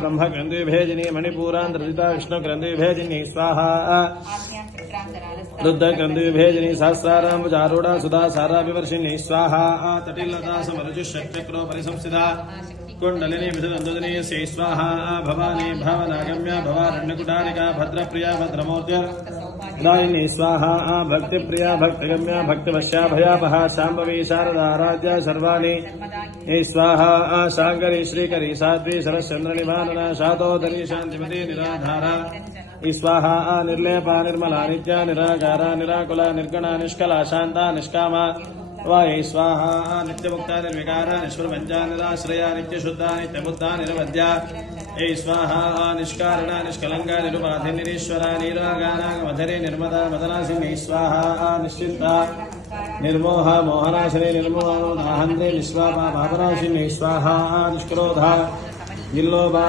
ब्रह्म ग्रंथविभेदिनी मणिपूरांतरिता विष्णु ग्रंथविभेदिनी स्वाहा रुद्र ग्रंथविभेदिनी सहस्रारांबुजारूढ़ा सुधा सारा विवर्षिणी स्वाहा तटिलता समरुचिषट्चक्रो परिसंस्थिता कुंडलिनी विधुनंदनी से स्वाहा भवानी भावनागम्या भवारण्यकुटारिका भद्रप्रिया भद्रमूर्त्य दायिनी स्वाहा भक्तिप्रिया भक्तिगम्या भक्तिवश्या भयापहा शांभवी शारदा आराध्या सर्वाणि स्वाहा शांकरी श्रीकरी साध्वी सरश्चंद्रनिवारणा शातोदरी शांतिमती निराधारा स्वाहा निर्लेपा निर्मला नित्या निराकारा निराकुला निर्गुणा निष्कला शांता निष्कामा वाये स्वाहा नित्यमुक्ता निर्विकारा निष्प्रपंचा निराश्रया नित्यशुद्धा नित्यबुद्धा निरवध्या ए स्वाहा निष्कारणा निष्कलंका निरुपाधि निरीश्वरा निरागाना मधुरे निर्मदा मदनासिनी स्वाहा निश्चिंता निर्मोहा मोहनाशिनी निर्मोहनोदाहन्ते निष्पापा पापनाशिनी स्वाहा निष्क्रोधा निर्लोभा